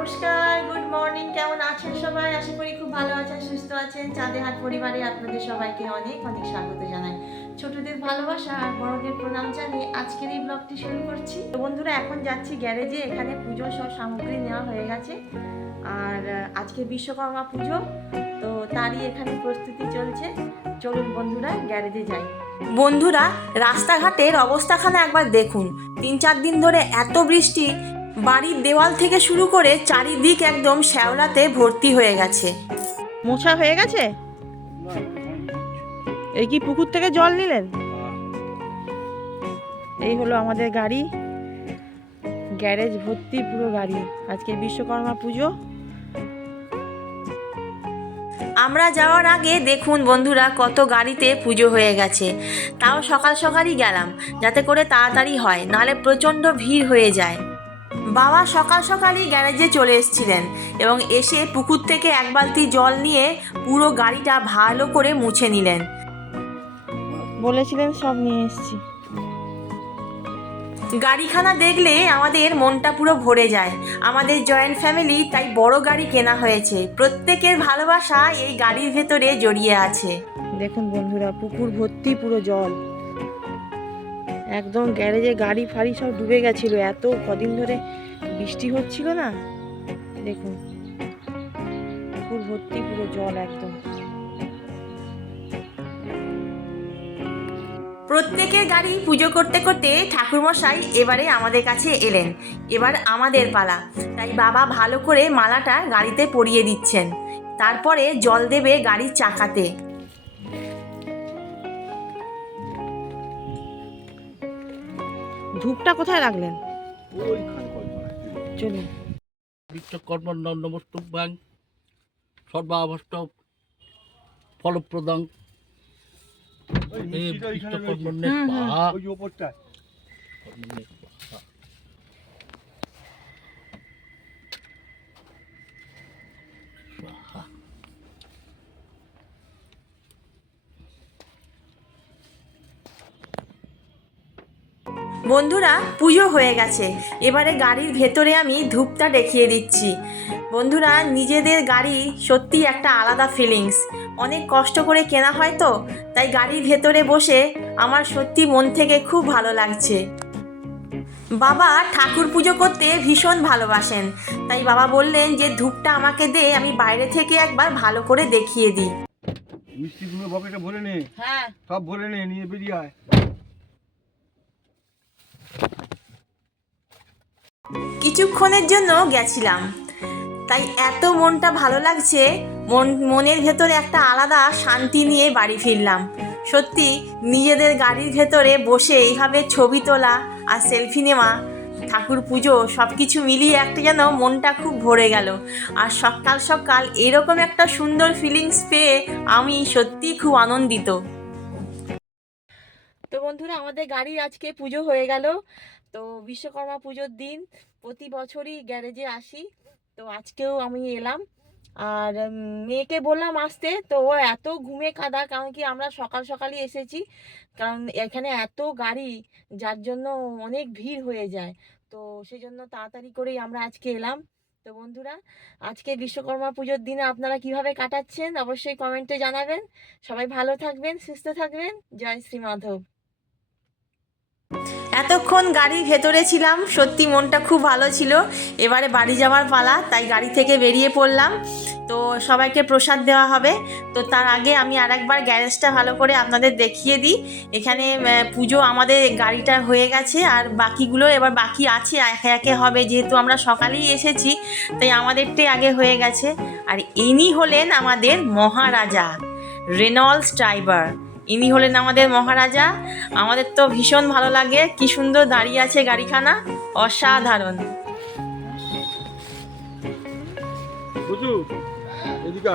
নমস্কার good morning কেমন আছেন সবাই? আশা করি খুব ভালো আছেন, সুস্থ আছেন। চাঁদের হাট পরিবারে আপনাদের সবাইকে অনেক অনেক স্বাগত জানাই। ছোটদের ভালোবাসা আর বড়দের প্রণাম জানিয়ে আজকের এই ব্লগটি শুরু করছি। বন্ধুরা, এখন যাচ্ছি গ্যারেজে, এখানে পুজোর সব সামগ্রী নেওয়া হয়ে গেছে। আর আজকে বিশ্বকর্মা পুজো, তো তারই এখানে প্রস্তুতি চলছে। চলুন বন্ধুরা, গ্যারেজে যাই। বন্ধুরা, রাস্তাঘাটের অবস্থাখানে একবার দেখুন। তিন চার দিন ধরে এত বৃষ্টি বাড়ির দেওয়াল থেকে শুরু করে চারিদিক একদম শ্যাওলাতে ভর্তি হয়ে গেছে। মোছা হয়ে গেছে? এই কি পুকুর থেকে জল নিলেন? এই হলো আমাদের গাড়ি। গ্যারেজ ভর্তি পুরো গাড়ি। আজকে বিশ্বকর্মা পুজো। আমরা যাওয়ার আগে দেখুন বন্ধুরা কত গাড়িতে পুজো হয়ে গেছে। তাও সকাল সকালই গেলাম যাতে করে তাড়াতাড়ি হয় নাহলে প্রচণ্ড ভিড় হয়ে যায়। বাবা সকাল সকালই গ্যারেজে চলে এসেছিলেন এবং এসে পুকুর থেকে এক বালতি জল নিয়ে পুরো গাড়িটা ভালো করে মুছে নিলেন। বলেছিলেন সব নিয়ে এসেছি। গাড়িখানা দেখলে আমাদের মনটা পুরো ভরে যায়। আমাদের জয়েন্ট ফ্যামিলি তাই বড় গাড়ি কেনা হয়েছে। প্রত্যেকের ভালোবাসা এই গাড়ির ভেতরে জড়িয়ে আছে। দেখুন বন্ধুরা পুকুর ভর্তি পুরো জল। একদম গ্যারেজে গাড়ি ফাড়ি সব ডুবে গেছিল। এত কদিন ধরে বৃষ্টি হচ্ছিল না? দেখুন, পুকুর ভর্তি, পুরো জল একদম। প্রত্যেকের গাড়ি পুজো করতে করতে ঠাকুরমশাই এবারে আমাদের কাছে এলেন। এবার আমাদের পালা। তাই বাবা ভালো করে মালাটা গাড়িতে পরিয়ে দিচ্ছেন। তারপরে জল দেবে গাড়ির চাকাতে। ধূপটা কোথায় রাখলেন? চলুন। বিশ্বকর্ম নমস্তুভ্যাং সর্বাভষ্ট ফলপ্রদাং এ বন্ধুরা পুজো হয়ে গেছে। এবারে গাড়ির ভেতরে আমি ধূপটা দেখিয়ে দিচ্ছি। বন্ধুরা নিজেদের গাড়ি সত্যি একটা আলাদা ফিলিংস অনেক কষ্ট করে কেনা হয় তো তাই গাড়ির ভেতরে বসে আমার সত্যি মন থেকে খুব ভালো লাগছে। বাবা ঠাকুর পুজো করতে ভীষণ ভালোবাসেন। তাই বাবা বললেন যে ধূপটা আমাকে দে আমি বাইরে থেকে একবার ভালো করে দেখিয়ে দিই। মিষ্টিগুলো বকেটে ভরে নে। হ্যাঁ। সব ভরে নে নিয়ে বেরিয়ে আয়। কিছুক্ষণের জন্য গেছিলাম। তাই এত মনটা ভালো লাগছে, মন, মনের ভেতরে একটা আলাদা শান্তি নিয়ে বাড়ি ফিরলাম। সত্যি, নিজেদের গাড়ির ভেতরে বসে এইভাবে ছবি তোলা আর সেলফি নেওয়া, ঠাকুর পুজো সব কিছু মিলিয়ে একটা যেন মনটা খুব ভরে গেল। আর সকাল সকাল এরকম একটা সুন্দর ফিলিংস পেয়ে আমি সত্যিই খুব আনন্দিত। তো বন্ধুরা, আমাদের গাড়ির আজকে পুজো হয়ে গেল। তো বিশ্বকর্মা পুজোর দিন প্রতি বছরই গ্যারেজে আসি। তো আজকেও আমি এলাম। আর মেয়েকে বললাম আসতে, তো ও এত ঘুমে কাদা, কারণ কি আমরা সকাল সকালই এসেছি। কারণ এখানে এত গাড়ি, যার জন্য অনেক ভিড় হয়ে যায়। তো সেই জন্য তাড়াতাড়ি করেই আমরা আজকে এলাম। তো বন্ধুরা, আজকে বিশ্বকর্মা পুজোর দিনে আপনারা কীভাবে কাটাচ্ছেন, অবশ্যই কমেন্টে জানাবেন। সবাই ভালো থাকবেন, সুস্থ থাকবেন। জয় শ্রী মাধব। এতক্ষণ গাড়ির ভেতরে ছিলাম, সত্যি মনটা খুব ভালো ছিল। এবারে বাড়ি যাওয়ার পালা, তাই গাড়ি থেকে বেরিয়ে পড়লাম। তো সবাইকে প্রসাদ দেওয়া হবে। তো তার আগে আমি আরেকবার গ্যারেজটা ভালো করে আপনাদের দেখিয়ে দিই। এখানে পুজো আমাদের গাড়িটা হয়ে গেছে, আর বাকিগুলো এবার বাকি আছে, একে একে হবে। যেহেতু আমরা সকালেই এসেছি, তাই আমাদেরটাই আগে হয়ে গেছে। আর ইনি হলেন আমাদের মহারাজা, রেনল্ডস ড্রাইভার। ইনি হলেন আমাদের মহারাজা। আমাদের তো ভীষণ ভালো লাগে। কি সুন্দর দাঁড়িয়ে আছে গাড়িখানা। অসাধারণ। এদিকে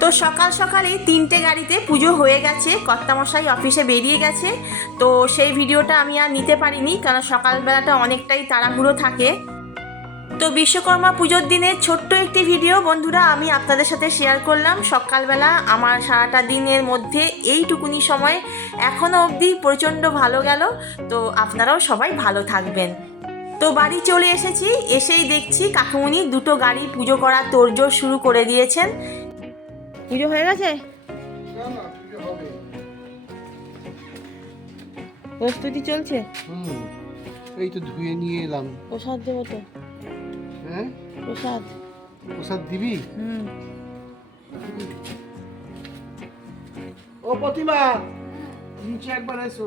তো সকাল সকালেই তিনটে গাড়িতে পুজো হয়ে গেছে, কর্তামশাই অফিসে বেরিয়ে গেছে। তো সেই ভিডিওটা আমি আর নিতে পারিনি, কারণ সকালবেলাটা অনেকটাই তাড়াহুড়ো থাকে। তো বিশ্বকর্মা পুজোর দিনের ছোট্ট একটি ভিডিও বন্ধুরা আমি আপনাদের সাথে শেয়ার করলাম। সকালবেলা আমার সারাটা দিনের মধ্যে এইটুকুনি সময় এখনও অবধি প্রচণ্ড ভালো গেল। তো আপনারাও সবাই ভালো থাকবেন। তো বাড়ি চলে এসেছি, এসেই দেখছি কাকুমণি দুটো গাড়ি পুজো করা তোড়জোড় শুরু করে দিয়েছেন। পুজো হয়ে গেছে? প্রস্তুতি চলছে? হুম এই তো ধুয়ে নিয়ে এলাম। প্রসাদ দেবো তো। হ্যাঁ? প্রসাদ। প্রসাদ দিবি? হুম। ও প্রতিমা নিচে একবার এসো।